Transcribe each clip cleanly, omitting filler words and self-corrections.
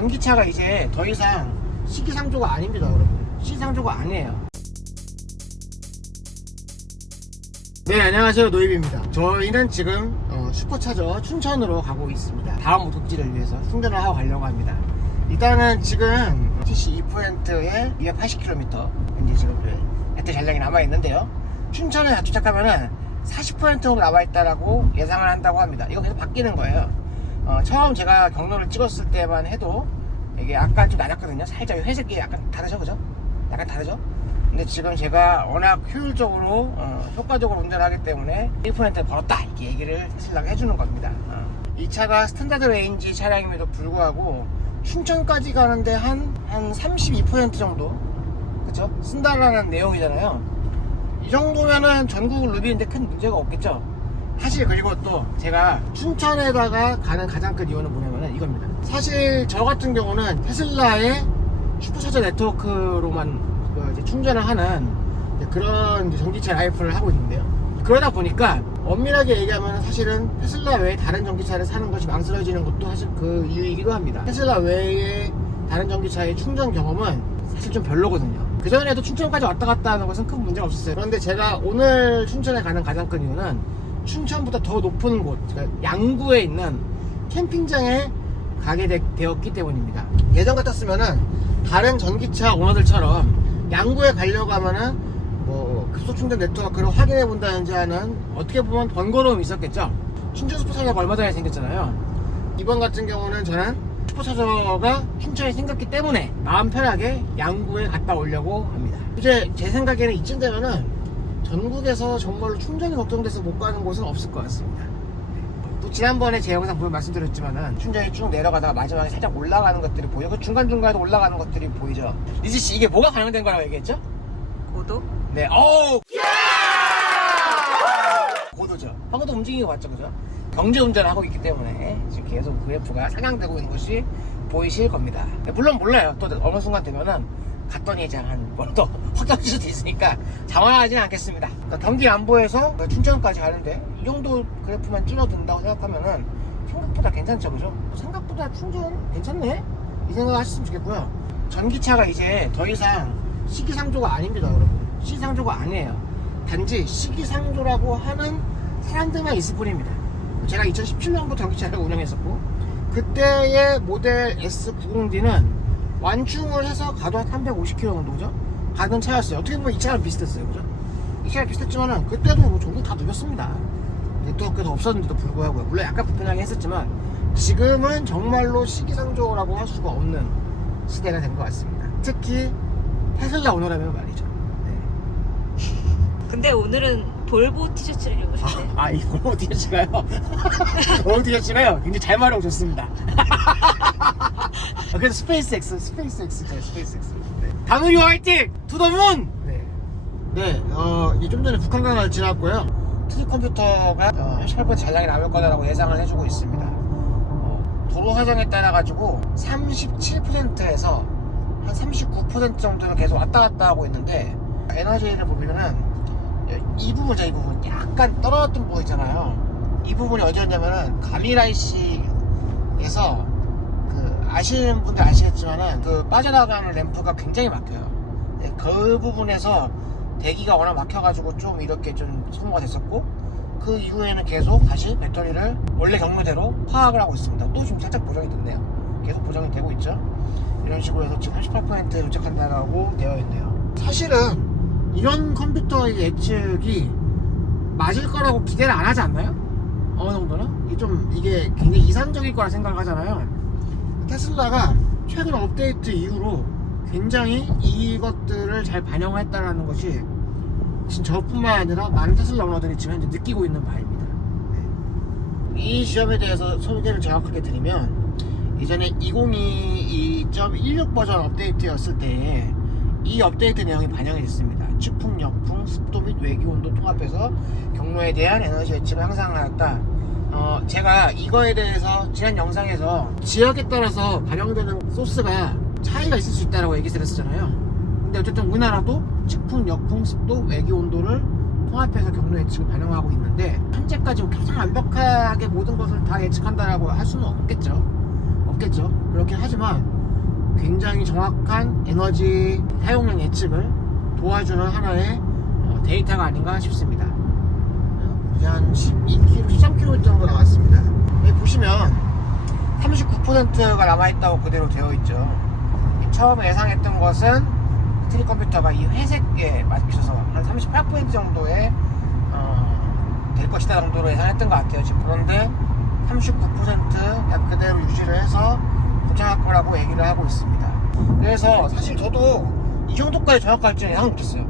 전기차가 이제 더 이상 시기상조가 아닙니다, 여러분. 시기상조가 아니에요. 네, 안녕하세요, 노입입니다. 저희는 지금 슈퍼차저 춘천으로 가고 있습니다. 다음 목적지를 위해서 충전을 하고 가려고 합니다. 일단은 지금 TC E-포인트에 280km 이제 지금 배터리 잔량이 남아있는데요, 춘천에 도착하면은 40% 정도 남아있다라고 예상을 한다고 합니다. 이거 계속 바뀌는 거예요. 처음 제가 경로를 찍었을 때만 해도 이게 약간 좀 낮았거든요. 살짝 회색이 약간 다르죠, 그죠? 약간 다르죠? 근데 지금 제가 워낙 효율적으로 효과적으로 운전하기 때문에 1%를 벌었다, 이렇게 얘기를 테슬라가 해주는 겁니다. 이 차가 스탠다드 레인지 차량임에도 불구하고 춘천까지 가는데 한 32% 정도, 그쵸? 쓴다라는 내용이잖아요. 이 정도면은 전국을 누비는데 큰 문제가 없겠죠. 사실 그리고 또 제가 춘천에다가 가는 가장 큰 이유는 뭐냐면은 이겁니다. 사실 저 같은 경우는 테슬라의 슈퍼차저 네트워크로만 이제 충전을 하는 그런 이제 전기차 라이프를 하고 있는데요. 그러다 보니까 엄밀하게 얘기하면 사실은 테슬라 외에 다른 전기차를 사는 것이 망설여지는 것도 사실 그 이유이기도 합니다. 테슬라 외에 다른 전기차의 충전 경험은 사실 좀 별로거든요. 그전에도 춘천까지 왔다 갔다 하는 것은 큰 문제가 없었어요. 그런데 제가 오늘 춘천에 가는 가장 큰 이유는 춘천보다 더 높은 곳, 그러니까 양구에 있는 캠핑장에 가게 되었기 때문입니다. 예전 같았으면은 다른 전기차 오너들처럼 양구에 가려고 하면은 뭐 급속 충전 네트워크를 확인해 본다든지 하는 어떻게 보면 번거로움이 있었겠죠. 춘천 슈퍼차저가 얼마 전에 생겼잖아요. 이번 같은 경우는 저는 슈퍼차저가 춘천에 생겼기 때문에 마음 편하게 양구에 갔다 오려고 합니다. 이제 제 생각에는 이쯤 되면은 전국에서 정말로 충전이 걱정돼서 못 가는 곳은 없을 것 같습니다. 또 지난번에 제 영상 보면 말씀드렸지만은 춘천이 쭉 내려가다가 마지막에 살짝 올라가는 것들이 보여. 그 중간중간에 올라가는 것들이 보이죠. 리즈씨, 이게 뭐가 반영된 거라고 얘기했죠? 고도? 네, 어우! 고도죠. 방금도 움직이는 거 맞죠, 그죠? 경제 운전을 하고 있기 때문에 지금 계속 그래프가 상향되고 있는 것이 보이실 겁니다. 물론 몰라요. 또 어느 순간 되면은 갔더니 이제 또 확정될 수도 있으니까 자만하진 않겠습니다. 그러니까 경기 안보에서 춘천까지 가는데 이 정도 그래프만 줄어든다고 생각하면은 생각보다 괜찮죠, 그죠? 생각보다 충전 괜찮네? 이 생각 하셨으면 좋겠고요. 전기차가 이제 더 이상 시기상조가 아닙니다, 여러분. 시기상조가 아니에요. 단지 시기상조라고 하는 사람들만 있을 뿐입니다. 제가 2017년부터 전기차를 운영했었고, 그때의 모델 S90D는 완충을 해서 가도 한 350km 정도죠? 가던 차였어요. 어떻게 보면 이 차랑 비슷했어요, 그죠? 이 차랑 비슷했지만은 그때도 뭐 전국 다 누볐습니다. 네트워크가 없었는데도 불구하고, 물론 약간 불편하게 했었지만 지금은 정말로 시기상조라고 할 수가 없는 시대가 된 것 같습니다. 특히 테슬라 오너라면 말이죠. 네. 근데 오늘은 볼보 티셔츠를 입으셨네. 이 볼보 티셔츠가요? 볼보 티셔츠가요? 굉장히 잘 마련오셨습니다. 그래서 스페이스X. 네. 다누리 화이팅! 투더문! 네, 이제 좀 전에 북한강을 지났고요. 트리 컴퓨터가 18% 잔량이 남을 거다라고 예상을 해주고 있습니다. 도로 화장에 따라 가지고 37%에서 한 39% 정도는 계속 왔다 갔다 하고 있는데, 에너지를 보면은 이 부분 약간 떨어졌던 부분 있잖아요. 이 부분이 어디였냐면은 가미라이시에서 아시는 분들 아시겠지만은 그 빠져나가는 램프가 굉장히 막혀요. 네, 그 부분에서 대기가 워낙 막혀가지고 좀 이렇게 좀 소모가 됐었고, 그 이후에는 계속 다시 배터리를 원래 경로대로 파악을 하고 있습니다. 또 지금 살짝 보정이 됐네요. 계속 보정이 되고 있죠. 이런 식으로 해서 지금 38%에 도착한다라고 되어 있네요. 사실은 이런 컴퓨터의 예측이 맞을 거라고 기대를 안 하지 않나요? 어느 정도는? 이게 굉장히 이상적일 거라 생각하잖아요. 테슬라가 최근 업데이트 이후로 굉장히 이것들을 잘 반영했다는 것이 진짜 저뿐만 아니라 많은 테슬라 오너들이 지금 현재 느끼고 있는 바입니다. 네. 이 지점에 대해서 소개를 정확하게 드리면, 예전에 2022.16 버전 업데이트였을 때 이 업데이트 내용이 반영이 됐습니다. 추풍, 역풍, 습도 및 외기 온도 통합해서 경로에 대한 에너지 예측을 향상하였다. 제가 이거에 대해서 지난 영상에서 지역에 따라서 반영되는 소스가 차이가 있을 수 있다고 얘기 드렸잖아요. 근데 어쨌든 우리나라도 추풍, 역풍, 습도, 외기 온도를 통합해서 경로 예측을 반영하고 있는데, 현재까지 가장 완벽하게 모든 것을 다 예측한다라고 할 수는 없겠죠. 맞겠죠. 그렇긴 하지만 굉장히 정확한 에너지 사용량 예측을 도와주는 하나의 데이터가 아닌가 싶습니다. 이제 한 12km, 13km 정도 나왔습니다. 여기 보시면 39%가 남아있다고 그대로 되어 있죠. 처음에 예상했던 것은 트리 컴퓨터가 이 회색에 맞춰서 한 38% 정도의 될 것이다 정도로 예상했던 것 같아요. 지금 그런데 39% 그대로 유지를 해서 도착할 거라고 얘기를 하고 있습니다. 그래서 사실 저도 이 정도까지 정확할지는 예상 못했어요.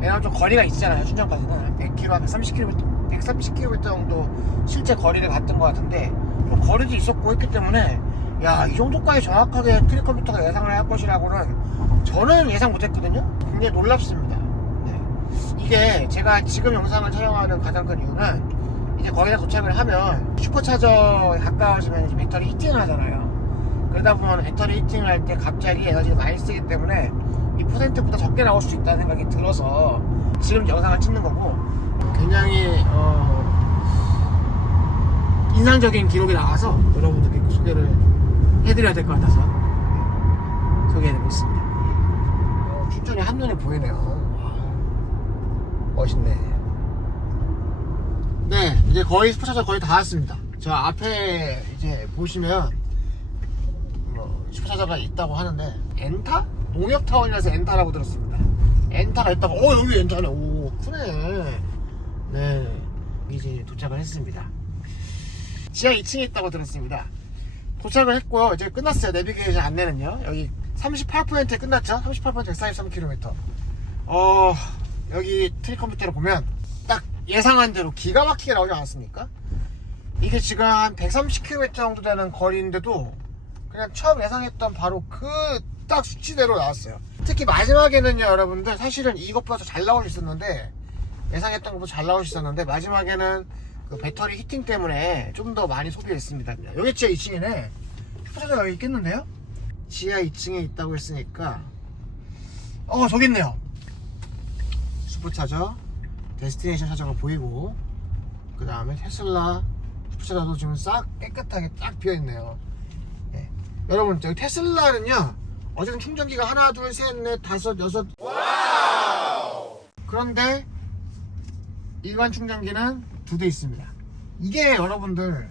왜냐면 좀 거리가 있잖아요. 충전까지는 100km, 한 130km 정도 실제 거리를 갔던 것 같은데 좀 거리도 있었고 했기 때문에 야, 이 정도까지 정확하게 트리 컴퓨터가 예상을 할 것이라고는 저는 예상 못했거든요. 굉장히 놀랍습니다. 네. 이게 제가 지금 영상을 촬영하는 가장 큰 이유는 이제 거기에 도착을 하면 슈퍼차저에 가까워지면 이제 배터리 히팅을 하잖아요. 그러다 보면 배터리 히팅을 할 때 갑자기 에너지가 많이 쓰기 때문에 이 퍼센트보다 적게 나올 수 있다는 생각이 들어서 지금 영상을 찍는 거고, 굉장히 인상적인 기록이 나와서 여러분들께 소개를 해드려야 될 것 같아서 소개해드리고 있습니다. 충전이 한눈에 보이네요. 멋있네. 네, 이제 거의 슈퍼차저 거의 다 왔습니다. 저 앞에 이제 보시면 슈퍼차저가 있다고 하는데, 엔타? 농협타운이라서 엔타라고 들었습니다. 엔타가 있다고. 여기 엔타네. 오, 크네. 네, 이제 도착을 했습니다. 지하 2층에 있다고 들었습니다. 도착을 했고요. 이제 끝났어요. 내비게이션 안내는요. 여기 38%에 끝났죠. 38% 143km. 여기 트리 컴퓨터를 보면 딱 예상한 대로 기가 막히게 나오지 않았습니까? 이게 지금 한 130km 정도 되는 거리인데도 그냥 처음 예상했던 바로 그 딱 수치대로 나왔어요. 특히 마지막에는요, 여러분들, 사실은 이것보다 더 잘 나올 수 있었는데, 예상했던 것보다 잘 나올 수 있었는데, 마지막에는 그 배터리 히팅 때문에 좀 더 많이 소비했습니다. 여기 지하 2층이네. 슈퍼차저가 여기 있겠는데요? 지하 2층에 있다고 했으니까, 저기 있네요. 슈퍼차저, 데스티네이션 차저가 보이고, 그 다음에 테슬라 슈퍼차저도 지금 싹 깨끗하게 딱 비어있네요. 네. 여러분, 저기 테슬라는요, 어쨌든 충전기가 하나, 둘, 셋, 넷, 다섯, 여섯. 와우! 그런데 일반 충전기는 2대 있습니다. 이게 여러분들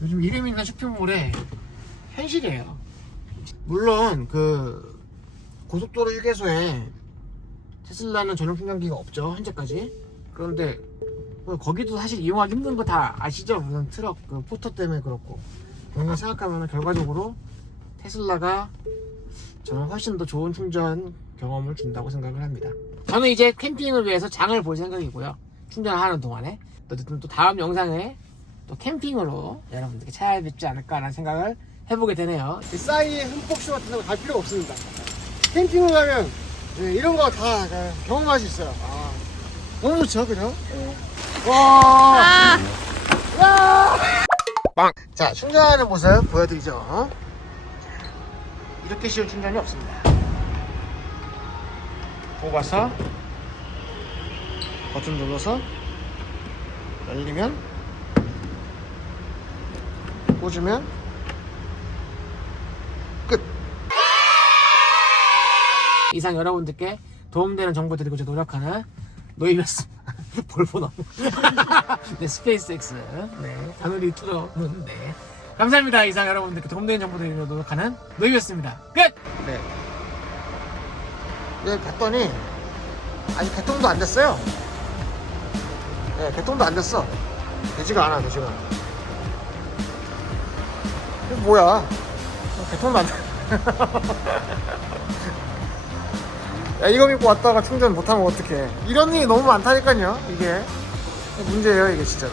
요즘 이름 있는 쇼핑몰의 현실이에요. 물론 그 고속도로 휴게소에 테슬라는 전용 충전기가 없죠, 현재까지. 그런데 거기도 사실 이용하기 힘든 거 다 아시죠? 무슨 트럭 그 포터 때문에 그렇고. 그런 거 생각하면 결과적으로 테슬라가 저는 훨씬 더 좋은 충전 경험을 준다고 생각을 합니다. 저는 이제 캠핑을 위해서 장을 볼 생각이고요. 충전을 하는 동안에 어쨌든 또 다음 영상에 또 캠핑으로 여러분들께 찾아뵙지 않을까라는 생각을 해보게 되네요. 싸이의 흠뻑쇼 같은 거 갈 필요가 없습니다. 캠핑을 가면 이런 거 다 경험할 수 있어요. 너무 좋죠, 그죠? 와! 빵! 자, 충전하는 모습 보여드리죠. 이렇게 쉬운 충전이 없습니다. 뽑아서 버튼 눌러서 열리면, 꽂으면 끝. 이상 여러분들께 도움되는 정보 드리고 저 노력하는 노이였습니다. 볼보 너무. 네, 스페이스X. 네, 다누리 투어는 네. 감사합니다. 이상 여러분들께 도움되는 정보 드리려 노력하는 노이였습니다. 끝! 네. 네, 봤더니 아직 개통도 안 됐어요. 네, 개통도 안 됐어. 되지가 않아. 이게 뭐야? 개통도 안 돼. 야, 이거 믿고 왔다가 충전 못하면 어떡해. 이런 일이 너무 많다니까요. 이게 문제예요, 이게 진짜로.